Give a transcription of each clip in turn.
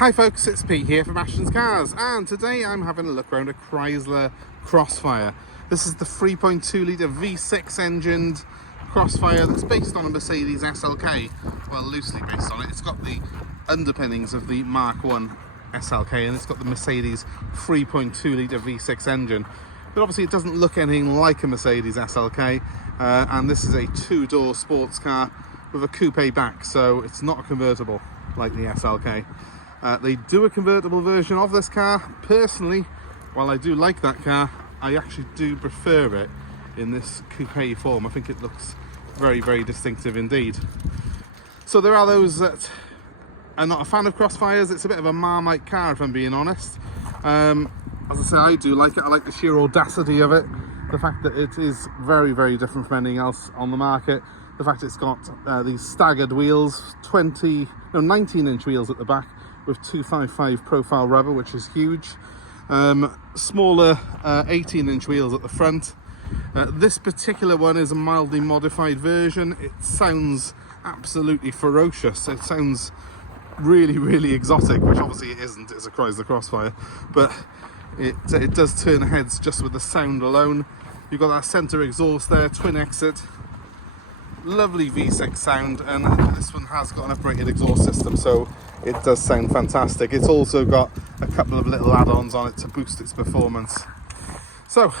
Hi folks, it's Pete here from Ashton's Cars, and today I'm having a look around a Chrysler Crossfire. This is the 3.2 litre V6 engined Crossfire that's based on a Mercedes SLK. Well, loosely based on it. It's got the underpinnings of the Mark 1 SLK and it's got the Mercedes 3.2 litre V6 engine. But obviously it doesn't look anything like a Mercedes SLK, and this is a two-door sports car with a coupe back, so it's not a convertible like the SLK. They do a convertible version of this car. Personally, while I do like that car, I actually do prefer it in this coupe form. I think it looks very, very distinctive indeed. So there are those that are not a fan of Crossfires. It's a bit of a Marmite car, if I'm being honest. As I say, I do like it. I like the sheer audacity of it. The fact that it is very, very different from anything else on the market. The fact it's got these staggered wheels, 19-inch wheels at the back with 255 profile rubber, which is huge. Smaller 18-inch wheels at the front. This particular one is a mildly modified version. It sounds absolutely ferocious. It sounds really, really exotic, which obviously it isn't. It's a Chrysler Crossfire, but it does turn heads just with the sound alone. You've got that centre exhaust there, twin exit, lovely V6 sound, and this one has got an uprated exhaust system, so it does sound fantastic. It's also got a couple of little add-ons on it to boost its performance. So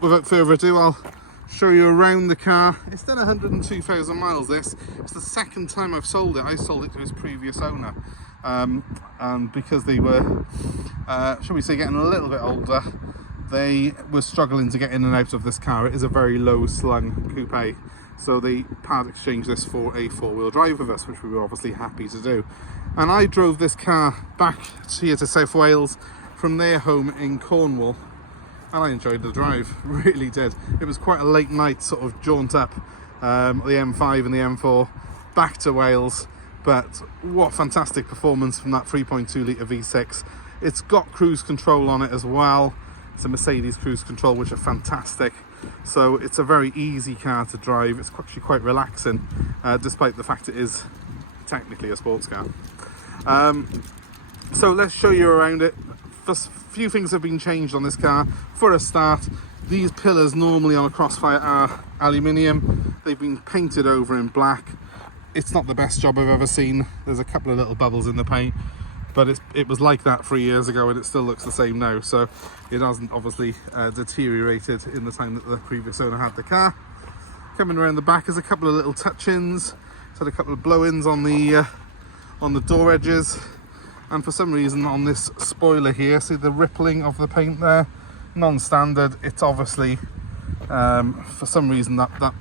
without further ado, I'll show you around the car. It's done 102,000 miles. This it's the second time I've sold it. I sold it to its previous owner, and because they were shall we say getting a little bit older, they were struggling to get in and out of this car. It is a very low slung coupe, so they part exchanged this for a four-wheel drive with us, which we were obviously happy to do. And I drove this car back here to South Wales from their home in Cornwall, and I enjoyed the drive, really did. It was quite a late night sort of jaunt up the M5 and the M4 back to Wales, but what fantastic performance from that 3.2 litre V6. It's got cruise control on it as well. It's a Mercedes cruise control, which are fantastic. So it's a very easy car to drive. It's actually quite relaxing, despite the fact it is technically a sports car. So let's show you around it. A few things have been changed on this car. For a start, these pillars normally on a Crossfire are aluminium. They've been painted over in black. It's not the best job I've ever seen. There's a couple of little bubbles in the paint, but it was like that 3 years ago and it still looks the same now, so it hasn't obviously deteriorated in the time that the previous owner had the car. Coming around the back is a couple of little touch-ins. It's had a couple of blow-ins on the door edges, and for some reason on this spoiler here, see the rippling of the paint there? Non-standard. It's obviously for some reason that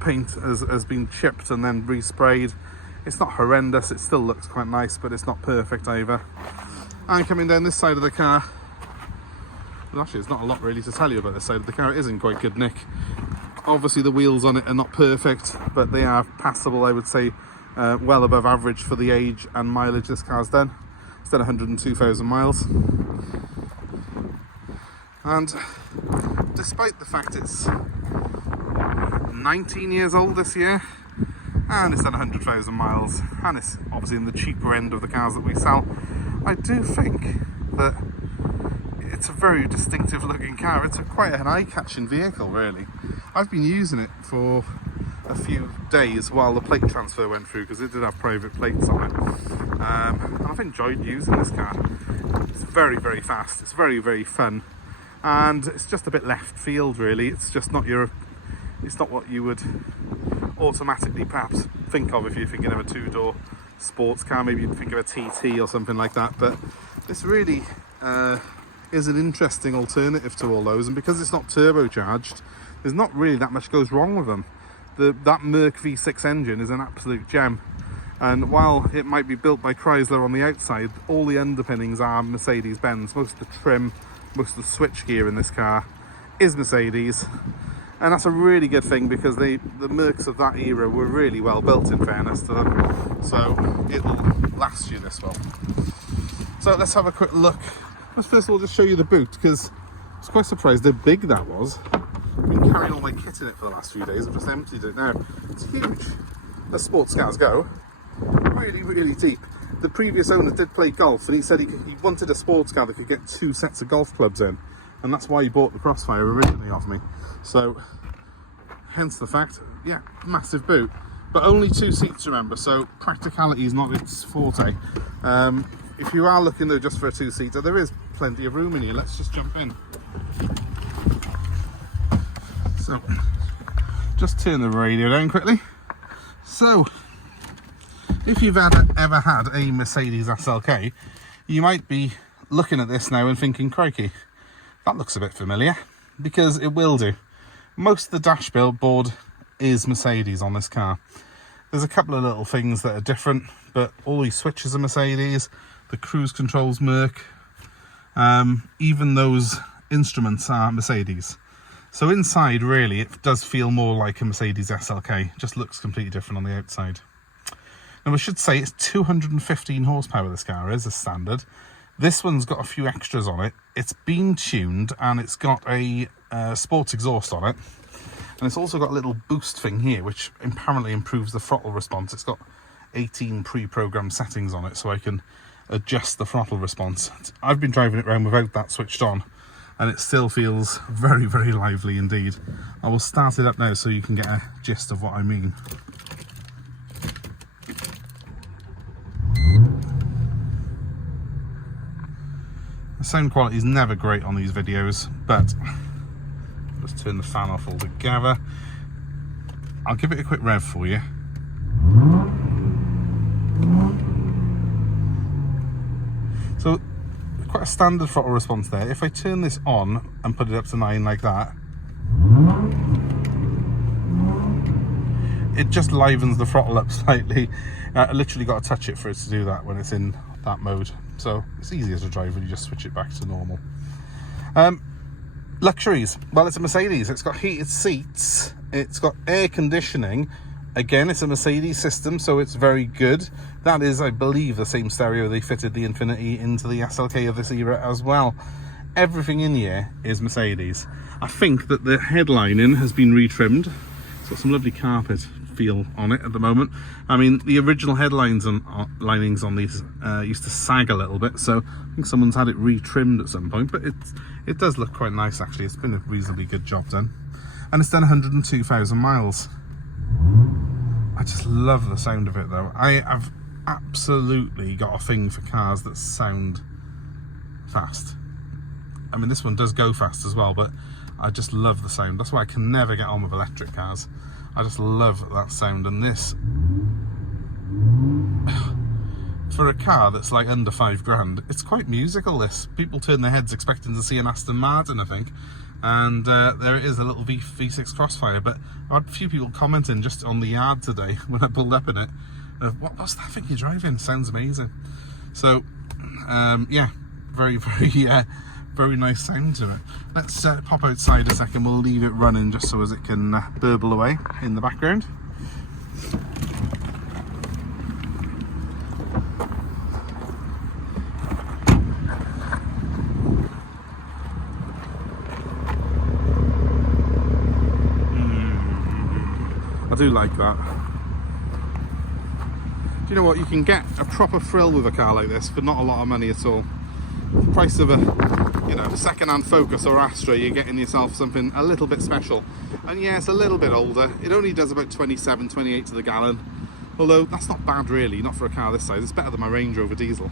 paint has been chipped and then resprayed. It's not horrendous, it still looks quite nice, but it's not perfect either. And coming down this side of the car, well, actually there's not a lot really to tell you about this side of the car. It is in quite good nick. Obviously the wheels on it are not perfect, but they are passable, I would say, well above average for the age and mileage this car's done. It's done 102,000 miles. And despite the fact it's 19 years old this year, and it's done 100,000 miles, and it's obviously in the cheaper end of the cars that we sell, I do think that it's a very distinctive looking car. It's quite an eye-catching vehicle, really. I've been using it for a few days while the plate transfer went through, because it did have private plates on it, and I've enjoyed using this car. It's very, very fast, it's very, very fun, and it's just a bit left field really. It's just not it's not what you would automatically perhaps think of if you're thinking of a two-door sports car. Maybe you'd think of a TT or something like that, but this really is an interesting alternative to all those, and because it's not turbocharged, there's not really that much goes wrong with them. That Merc V6 engine is an absolute gem, and while it might be built by Chrysler on the outside, all the underpinnings are Mercedes-Benz. Most of the trim, most of the switchgear in this car is Mercedes, and that's a really good thing, because the Mercs of that era were really well built, in fairness to them, so it'll last you this well. So let's have a quick look. Let's first of all just show you the boot, because I was quite surprised how big that was. I've been carrying all my kit in it for the last few days. I've just emptied it now. It's huge, as sports cars go. Really, really deep. the previous owner did play golf, and he said he wanted a sports car that could get 2 sets of golf clubs in, and that's why he bought the Crossfire originally off me. So hence the fact, yeah, massive boot, but only 2 seats, remember, so practicality is not its forte. If you are looking though just for a 2-seater, there is plenty of room in here. Let's just jump in. So just turn the radio down quickly. So if you've ever had a Mercedes SLK, you might be looking at this now and thinking, crikey, that looks a bit familiar, because it will do. Most of the dashboard is Mercedes on this car. There's a couple of little things that are different, but all these switches are Mercedes, the cruise controls Merc, even those instruments are Mercedes. So inside, really, it does feel more like a Mercedes SLK, just looks completely different on the outside. Now, I should say it's 215 horsepower this car is, as standard. This one's got a few extras on it. It's been tuned, and it's got a sports exhaust on it. And it's also got a little boost thing here, which apparently improves the throttle response. It's got 18 pre-programmed settings on it, so I can adjust the throttle response. I've been driving it around without that switched on, and it still feels very, very lively indeed. I will start it up now so you can get a gist of what I mean. The sound quality is never great on these videos, but let's turn the fan off altogether. I'll give it a quick rev for you. So quite a standard throttle response there. If I turn this on and put it up to 9 like that, it just livens the throttle up slightly. I literally got to touch it for it to do that when it's in that mode. So it's easier to drive when you just switch it back to normal. Luxuries. Well, it's a Mercedes. It's got heated seats. It's got air conditioning. Again, it's a Mercedes system, so it's very good. That is, I believe, the same stereo they fitted the Infiniti into the SLK of this era as well. Everything in here is Mercedes. I think that the headlining has been retrimmed. It's got some lovely carpet feel on it at the moment. I mean, the original headlines and linings on these used to sag a little bit, so I think someone's had it retrimmed at some point, but it does look quite nice actually. It's been a reasonably good job done, and it's done 102,000 miles. I just love the sound of it though. I have absolutely got a thing for cars that sound fast. I mean, this one does go fast as well, but I just love the sound. That's why I can never get on with electric cars. I just love that sound, and this, for a car that's like under £5,000, it's quite musical. This, people turn their heads expecting to see an Aston Martin, I think, and there it is, a little V6 Crossfire. But I had a few people commenting just on the yard today when I pulled up in it, what's that thing you're driving? It sounds amazing. So yeah, very, very very nice sound to it. Let's pop outside a second. We'll leave it running just so as it can burble away in the background. I do like that. Do you know what? You can get a proper thrill with a car like this for not a lot of money at all. The price of a, you know, second-hand Focus or Astra, you're getting yourself something a little bit special. And yeah, it's a little bit older. It only does about 27, 28 to the gallon. Although that's not bad really, not for a car this size. It's better than my Range Rover diesel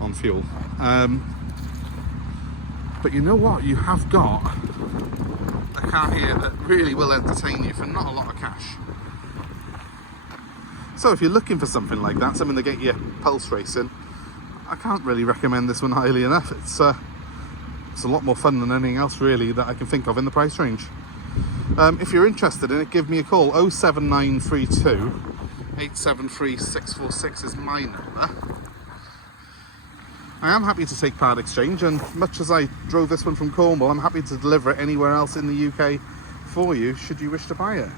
on fuel. But you know what? You have got a car here that really will entertain you for not a lot of cash. So if you're looking for something like that, something to get your pulse racing, I can't really recommend this one highly enough. It's a lot more fun than anything else really that I can think of in the price range. If you're interested in it, give me a call. 07932 873 646 is my number. I am happy to take part exchange, and much as I drove this one from Cornwall, I'm happy to deliver it anywhere else in the UK for you should you wish to buy it.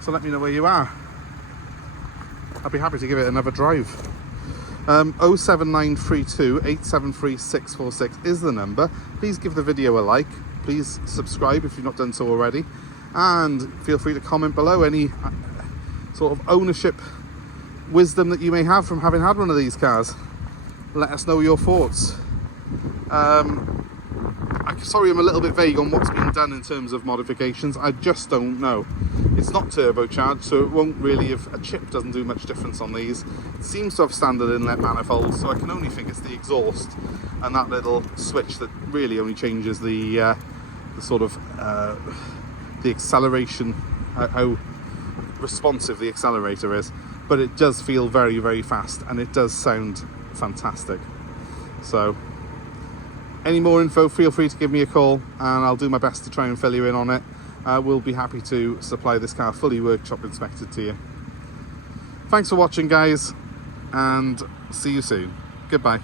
So let me know where you are. I'd be happy to give it another drive. 07932 873 646 is the number. Please give the video a like. Please subscribe if you've not done so already. And feel free to comment below any sort of ownership wisdom that you may have from having had one of these cars. let us know your thoughts. Sorry I'm a little bit vague on what's been done in terms of modifications. I just don't know. It's not turbocharged, so it won't really have, a chip doesn't do much difference on these. It seems to have standard inlet manifolds, so I can only think it's the exhaust and that little switch that really only changes the sort of the acceleration, how responsive the accelerator is. But it does feel very, very fast, and it does sound fantastic. So any more info, feel free to give me a call and I'll do my best to try and fill you in on it. We'll be happy to supply this car fully workshop inspected to you. Thanks for watching, guys, and see you soon. Goodbye.